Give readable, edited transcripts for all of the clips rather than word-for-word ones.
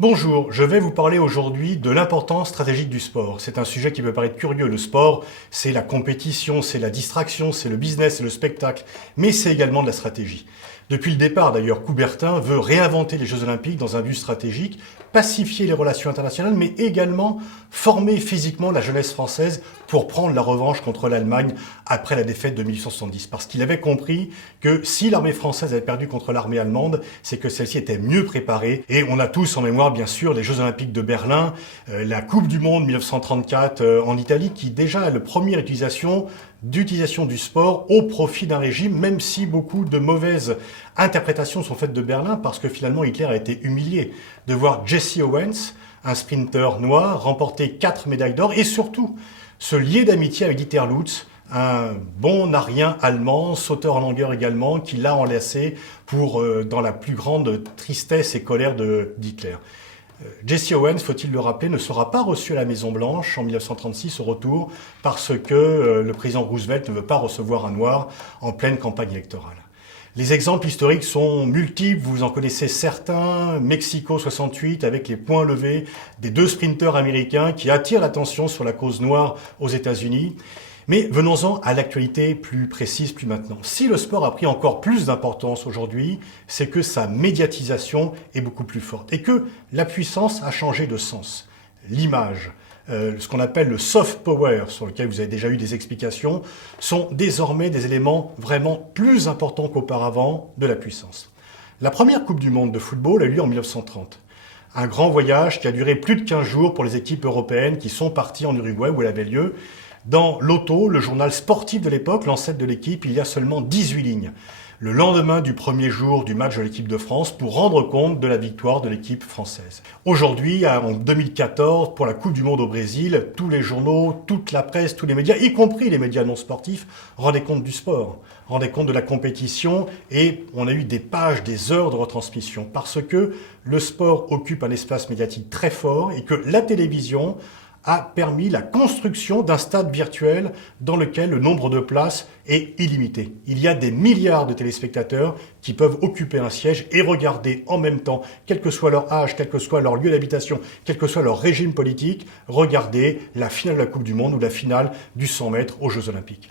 Bonjour, je vais vous parler aujourd'hui de l'importance stratégique du sport. C'est un sujet qui peut paraître curieux. Le sport, c'est la compétition, c'est la distraction, c'est le business, c'est le spectacle, mais c'est également de la stratégie. Depuis le départ d'ailleurs, Coubertin veut réinventer les Jeux Olympiques dans un but stratégique, pacifier les relations internationales, mais également former physiquement la jeunesse française pour prendre la revanche contre l'Allemagne après la défaite de 1870. Parce qu'il avait compris que si l'armée française avait perdu contre l'armée allemande, c'est que celle-ci était mieux préparée. Et on a tous en mémoire, bien sûr, les Jeux Olympiques de Berlin, la Coupe du Monde 1934 en Italie, qui déjà a la première d'utilisation du sport au profit d'un régime, même si beaucoup de mauvaises interprétations sont faites de Berlin, parce que finalement Hitler a été humilié de voir Jesse Owens, un sprinter noir, remporter 4 médailles d'or, et surtout se lier d'amitié avec Dieter Lutz, un bon arien allemand, sauteur en longueur également, qui l'a enlacé dans la plus grande tristesse et colère d'Hitler. Jesse Owens, faut-il le rappeler, ne sera pas reçu à la Maison-Blanche en 1936 au retour parce que le président Roosevelt ne veut pas recevoir un noir en pleine campagne électorale. Les exemples historiques sont multiples, vous en connaissez certains. Mexico 68 avec les poings levés des 2 sprinteurs américains qui attirent l'attention sur la cause noire aux États-Unis. Mais venons-en à l'actualité plus précise, plus maintenant. Si le sport a pris encore plus d'importance aujourd'hui, c'est que sa médiatisation est beaucoup plus forte et que la puissance a changé de sens. L'image, ce qu'on appelle le soft power, sur lequel vous avez déjà eu des explications, sont désormais des éléments vraiment plus importants qu'auparavant de la puissance. La première Coupe du Monde de football a eu lieu en 1930. Un grand voyage qui a duré plus de 15 jours pour les équipes européennes qui sont parties en Uruguay où elle avait lieu. Dans l'Auto, le journal sportif de l'époque, l'ancêtre de l'équipe, il y a seulement 18 lignes. Le lendemain du premier jour du match de l'équipe de France pour rendre compte de la victoire de l'équipe française. Aujourd'hui, en 2014, pour la Coupe du Monde au Brésil, tous les journaux, toute la presse, tous les médias, y compris les médias non sportifs, rendaient compte du sport, rendaient compte de la compétition et on a eu des pages, des heures de retransmission parce que le sport occupe un espace médiatique très fort et que la télévision a permis la construction d'un stade virtuel dans lequel le nombre de places est illimité. Il y a des milliards de téléspectateurs qui peuvent occuper un siège et regarder en même temps, quel que soit leur âge, quel que soit leur lieu d'habitation, quel que soit leur régime politique, regarder la finale de la Coupe du Monde ou la finale du 100 mètres aux Jeux Olympiques.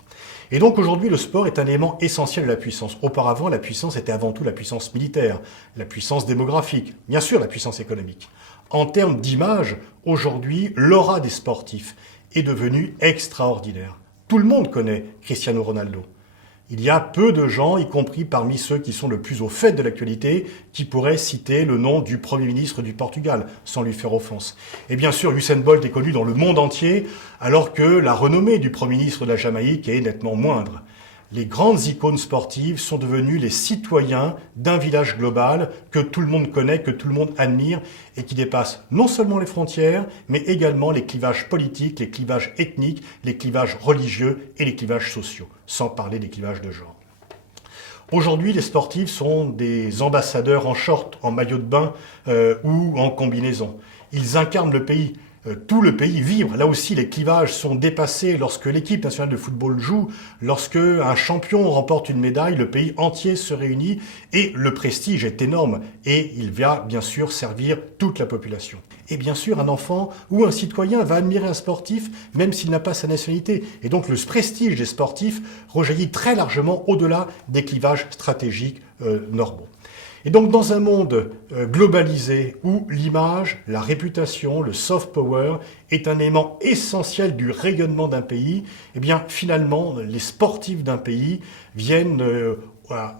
Et donc aujourd'hui, le sport est un élément essentiel de la puissance. Auparavant, la puissance était avant tout la puissance militaire, la puissance démographique, bien sûr la puissance économique. En termes d'image, aujourd'hui, l'aura des sportifs est devenue extraordinaire. Tout le monde connaît Cristiano Ronaldo. Il y a peu de gens, y compris parmi ceux qui sont le plus au fait de l'actualité, qui pourraient citer le nom du Premier ministre du Portugal, sans lui faire offense. Et bien sûr, Usain Bolt est connu dans le monde entier, alors que la renommée du Premier ministre de la Jamaïque est nettement moindre. Les grandes icônes sportives sont devenues les citoyens d'un village global que tout le monde connaît, que tout le monde admire et qui dépasse non seulement les frontières, mais également les clivages politiques, les clivages ethniques, les clivages religieux et les clivages sociaux, sans parler des clivages de genre. Aujourd'hui, les sportifs sont des ambassadeurs en short, en maillot de bain ou en combinaison. Ils incarnent le pays. Tout le pays vibre. Là aussi, les clivages sont dépassés lorsque l'équipe nationale de football joue, lorsque un champion remporte une médaille, le pays entier se réunit et le prestige est énorme et il va bien sûr servir toute la population. Et bien sûr, un enfant ou un citoyen va admirer un sportif même s'il n'a pas sa nationalité. Et donc le prestige des sportifs rejaillit très largement au-delà des clivages stratégiques normaux. Et donc dans un monde globalisé où l'image, la réputation, le soft power est un élément essentiel du rayonnement d'un pays, eh bien finalement les sportifs d'un pays viennent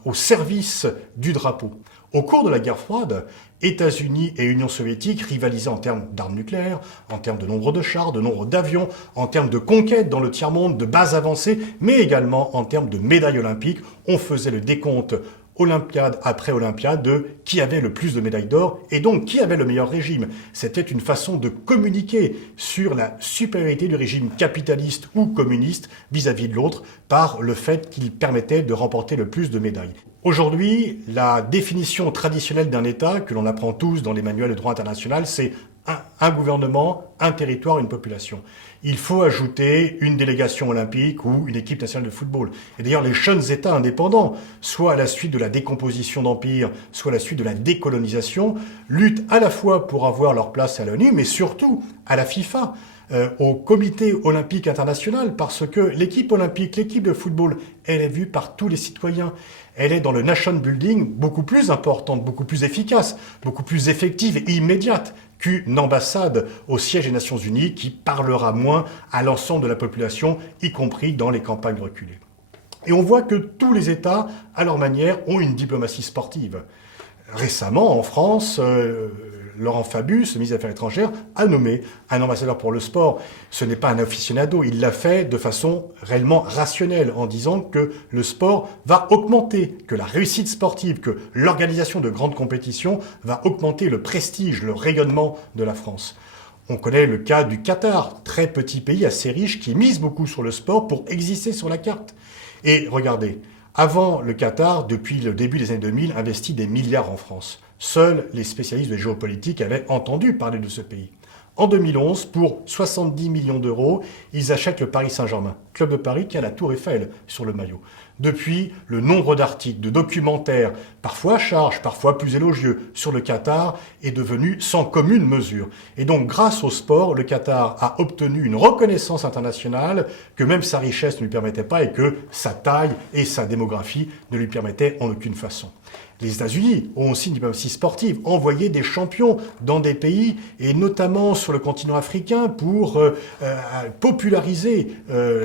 au service du drapeau. Au cours de la guerre froide, États-Unis et Union soviétique rivalisaient en termes d'armes nucléaires, en termes de nombre de chars, de nombre d'avions, en termes de conquêtes dans le tiers-monde, de bases avancées, mais également en termes de médailles olympiques. On faisait le décompte Olympiade après Olympiade de qui avait le plus de médailles d'or et donc qui avait le meilleur régime. C'était une façon de communiquer sur la supériorité du régime capitaliste ou communiste vis-à-vis de l'autre par le fait qu'il permettait de remporter le plus de médailles. Aujourd'hui, la définition traditionnelle d'un État, que l'on apprend tous dans les manuels de droit international, c'est un gouvernement, un territoire, une population. Il faut ajouter une délégation olympique ou une équipe nationale de football. Et d'ailleurs, les jeunes États indépendants, soit à la suite de la décomposition d'empires, soit à la suite de la décolonisation, luttent à la fois pour avoir leur place à l'ONU, mais surtout à la FIFA, au comité olympique international, parce que l'équipe olympique, l'équipe de football, elle est vue par tous les citoyens. Elle est dans le nation building beaucoup plus importante, beaucoup plus efficace, beaucoup plus effective et immédiate qu'une ambassade au siège des Nations Unies qui parlera moins à l'ensemble de la population, y compris dans les campagnes reculées. Et on voit que tous les États, à leur manière, ont une diplomatie sportive. Récemment, en France, Laurent Fabius, le ministre des Affaires étrangères, a nommé un ambassadeur pour le sport. Ce n'est pas un aficionado, il l'a fait de façon réellement rationnelle, en disant que le sport va augmenter, que la réussite sportive, que l'organisation de grandes compétitions va augmenter le prestige, le rayonnement de la France. On connaît le cas du Qatar, très petit pays assez riche qui mise beaucoup sur le sport pour exister sur la carte. Et regardez, avant le Qatar, depuis le début des années 2000, investit des milliards en France. Seuls les spécialistes de géopolitique avaient entendu parler de ce pays. En 2011, pour 70 millions d'euros, ils achètent le Paris Saint-Germain, club de Paris qui a la Tour Eiffel sur le maillot. Depuis, le nombre d'articles, de documentaires, parfois à charge, parfois plus élogieux, sur le Qatar est devenu sans commune mesure. Et donc, grâce au sport, le Qatar a obtenu une reconnaissance internationale que même sa richesse ne lui permettait pas et que sa taille et sa démographie ne lui permettaient en aucune façon. Les États-Unis ont aussi une diplomatie sportive, envoyé des champions dans des pays, et notamment sur le continent africain, pour populariser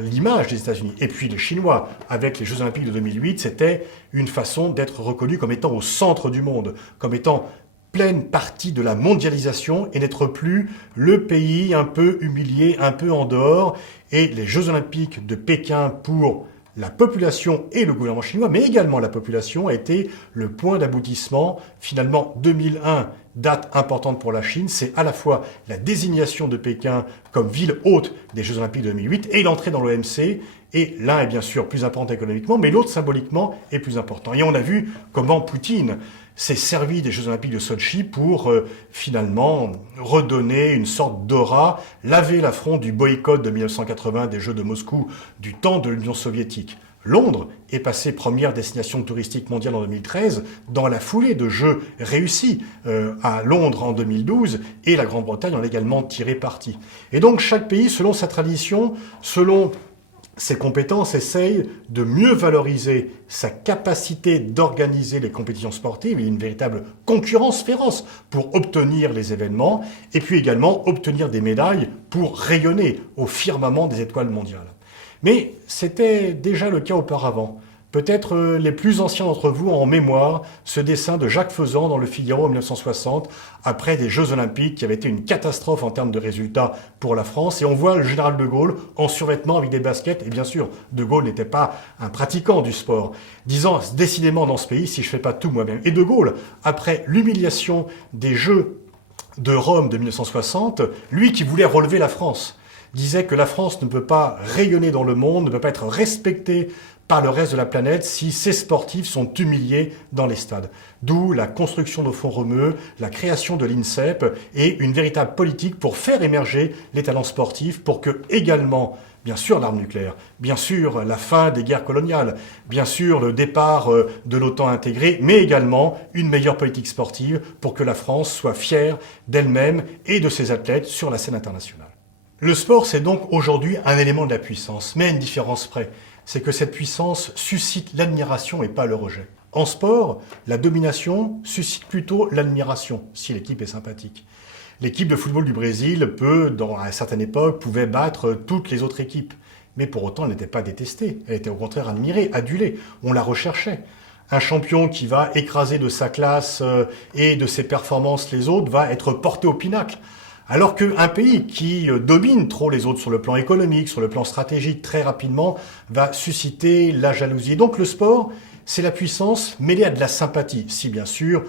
l'image des États-Unis. Et puis les Chinois, avec les Jeux Olympiques de 2008, c'était une façon d'être reconnu comme étant au centre du monde, comme étant pleine partie de la mondialisation et n'être plus le pays un peu humilié, un peu en dehors. Et les Jeux Olympiques de Pékin pour la population et le gouvernement chinois, mais également la population, a été le point d'aboutissement. Finalement, 2001, date importante pour la Chine, c'est à la fois la désignation de Pékin comme ville hôte des Jeux Olympiques de 2008 et l'entrée dans l'OMC. Et l'un est bien sûr plus important économiquement, mais l'autre symboliquement est plus important. Et on a vu comment Poutine s'est servi des Jeux Olympiques de Sotchi pour finalement redonner une sorte d'aura, laver l'affront du boycott de 1980 des Jeux de Moscou du temps de l'Union soviétique. Londres est passée première destination touristique mondiale en 2013 dans la foulée de Jeux réussis à Londres en 2012 et la Grande-Bretagne en a également tiré parti. Et donc chaque pays, selon sa tradition, selon ses compétences, essaye de mieux valoriser sa capacité d'organiser les compétitions sportives. Il y a une véritable concurrence féroce pour obtenir les événements et puis également obtenir des médailles pour rayonner au firmament des étoiles mondiales. Mais c'était déjà le cas auparavant. Peut-être les plus anciens d'entre vous ont en mémoire ce dessin de Jacques Faisan dans Le Figaro en 1960, après des Jeux Olympiques qui avaient été une catastrophe en termes de résultats pour la France. Et on voit le général de Gaulle en survêtement avec des baskets. Et bien sûr, de Gaulle n'était pas un pratiquant du sport, disant décidément dans ce pays, si je ne fais pas tout moi-même. Et de Gaulle, après l'humiliation des Jeux de Rome de 1960, lui qui voulait relever la France, disait que la France ne peut pas rayonner dans le monde, ne peut pas être respectée par le reste de la planète si ces sportifs sont humiliés dans les stades. D'où la construction de fonds Romeu, la création de l'INSEP et une véritable politique pour faire émerger les talents sportifs pour que également, bien sûr l'arme nucléaire, bien sûr la fin des guerres coloniales, bien sûr le départ de l'OTAN intégrée, mais également une meilleure politique sportive pour que la France soit fière d'elle-même et de ses athlètes sur la scène internationale. Le sport, c'est donc aujourd'hui un élément de la puissance, mais à une différence près. C'est que cette puissance suscite l'admiration et pas le rejet. En sport, la domination suscite plutôt l'admiration, si l'équipe est sympathique. L'équipe de football du Brésil à une certaine époque, pouvait battre toutes les autres équipes. Mais pour autant, elle n'était pas détestée. Elle était au contraire admirée, adulée. On la recherchait. Un champion qui va écraser de sa classe et de ses performances les autres va être porté au pinacle. Alors qu'un pays qui domine trop les autres sur le plan économique, sur le plan stratégique, très rapidement, va susciter la jalousie. Et donc le sport, c'est la puissance mêlée à de la sympathie. Si bien sûr,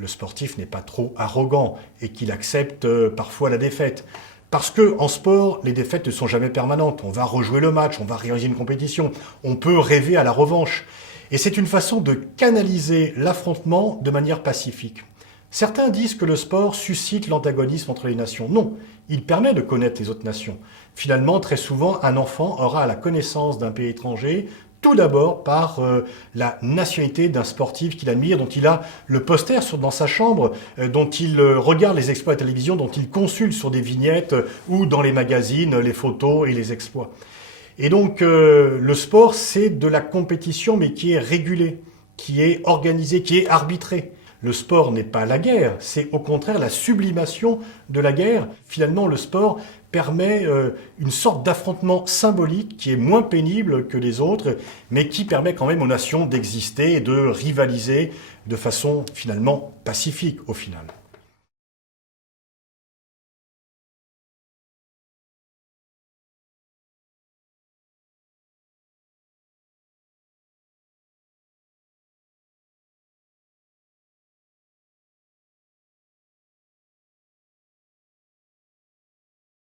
le sportif n'est pas trop arrogant et qu'il accepte parfois la défaite. Parce que en sport, les défaites ne sont jamais permanentes. On va rejouer le match, on va réaliser une compétition. On peut rêver à la revanche. Et c'est une façon de canaliser l'affrontement de manière pacifique. Certains disent que le sport suscite l'antagonisme entre les nations. Non, il permet de connaître les autres nations. Finalement, très souvent, un enfant aura la connaissance d'un pays étranger, tout d'abord par la nationalité d'un sportif qu'il admire, dont il a le poster dans sa chambre, dont il regarde les exploits à la télévision, dont il consulte sur des vignettes ou dans les magazines les photos et les exploits. Et donc le sport, c'est de la compétition, mais qui est régulée, qui est organisée, qui est arbitrée. Le sport n'est pas la guerre, c'est au contraire la sublimation de la guerre. Finalement, le sport permet une sorte d'affrontement symbolique qui est moins pénible que les autres, mais qui permet quand même aux nations d'exister et de rivaliser de façon finalement pacifique au final.